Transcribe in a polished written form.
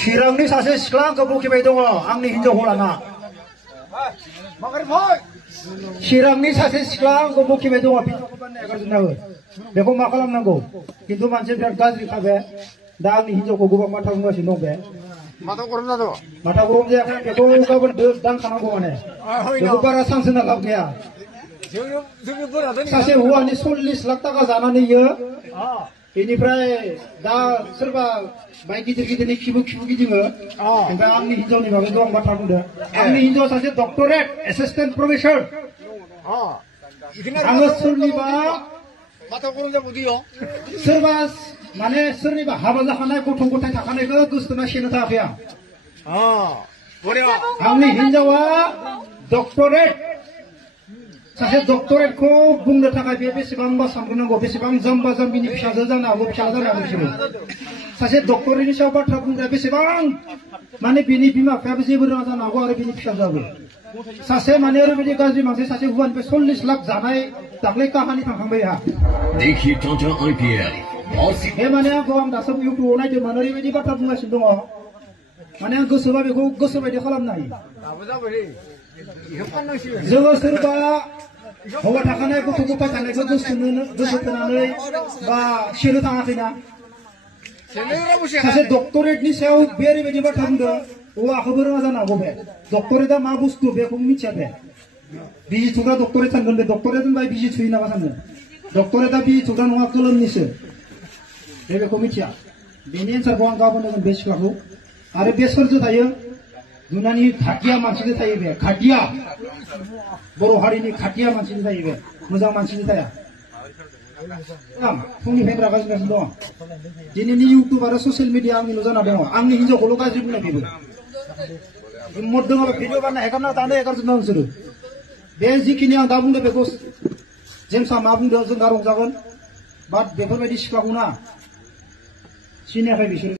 चिरांनि सासे सिख्ला आंखौ बखिबाय दङ आंनि हिनजावखौ लाना चिरांनि सासे सिख्ला आंखौ बखिबाय दङ बिखौ बानना एगारजोबनाङो बेखौ मा खालामनांगौ खिन्थु मानसिया बिराद गाज्रि खाबे दा आंनि हिनजावखौ गोबां बाथ्रा बुंगासिनो दं बे माथा गरम जायाखै बेखौ गाबोन दानखानांगौ माने बेखौ बारा चान्स होना लाब गैया सासे हौवानि 40 लाख थाखा जानानै बेनिफ्राय दा सोरबा बाय गिदिरनि खिबु गिदिङो ओमफ्राय आंनि हिनजावनि बागै गोबां बाथ्रा बुंदों आंनि हिनजावा सासे डक्टरेट एसिस्टेन्ट प्रफेसर आङो सोरनिबा सोरबा माने सोरनिबा हाबा जाखानाय गथ' गथाय थाखानायखौ गोसोथोना सेनो थाखाय आंनि हिनजावा डक्टरेट सासे डक्टरेटखौ बुंनो थाखाय बे बेसेबांबा सानग्रोनांगौ बेसेबां जाम्बा जाम्बिनि फिसाजो जानो हागौ फिसाला जानो हागौ बिसोरो सासे डक्टरेटनि सायाव बाथ्रा बुंग्राया बेसेबां माने बिनि बिमा बिफायाबो जेबो रोङा जानो हागौ आरो बिनि फिसाजोआबो सासे माने ओरैबायदि गाज्रि मानसि सासे हौवानिफ्राय 40 लाख जानाय दाख्लै काहानि थांखांबाय बे माने आंखौ आं दासो इउटुबाव नायदोंमोन ओरैबायदि बाथ्रा बुंगासिनो दङ माने आं गोसोबा बेखौ गोसो बायदि खालामनो हायो जोङो सोरबा हौवा थाखानाय गथ' गथाय थानायखौ गोसो थोनानै बा सेनो थाङाखैना सासे डक्टरेटनि सायाव बे ओरैबायदि बाथ्रा बुंदों हौवाखौबो रोङा जानो हागौ बे डक्टरेटआ मा बुस्थु बेखौ मिथिया बे बिजि थुग्रा डक्टरेट सानगोन बे डक्टरेट होनबा बिजि थुयो नामा सानगोन डक्टरेटआ बिजि थुग्रा नङा गोलोमनिसो बेखौ मिथिया बेनि एन्सारखौ आं गाबोन होगोन बे सिख्लाखौ आरो बे सोरजो थायो दुनियानि खाथिया मानसिजों थायो बे खाथिया बर' हारिनि खाथिया मानसिजों थायो बे मोजां मानसिजों थाया फुंनिफ्राय रागासिनो दं दिनैनि इउटुब आरो ससियेल मिडिया आंनिल' जाना दङ आंनि हिनजावखौल' गाज्रि बुंनाय बेबो मद दङबा भिडिअ बानाय हेगारना दानो एगारजोबना नोंसोरो बे जिखिनि आं दा बुंदों बेखौ जेमसा मा बुंदों जों दा रंजागोन बाट बेफोरबायदि सिख्लाखौ ना सिनायाखै बिसोरो